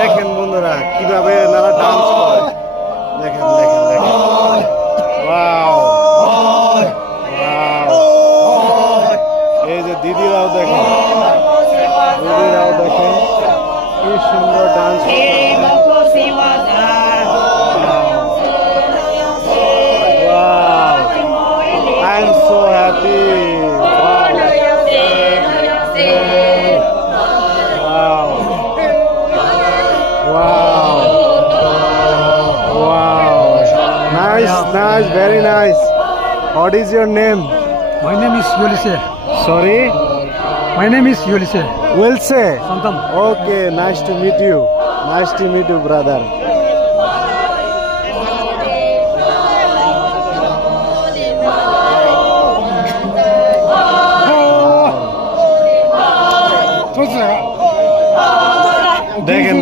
দেখেন বন্ধুরা কিভাবে নানা ডান্স করে, দেখেন দেখেন দেখেন। ওয়াও এই যে দিদিরাও দেখেন, দিদিরাও দেখেন কি সুন্দর ডান্স করছে। I am so happy. Wow. Wow. Wow. Nice, nice, very nice. What is your name? My name is Yulise. Sorry? My name is Yulise. Wilse. Santam. Okay, nice to meet you. Nice to meet you, brother. দেখেন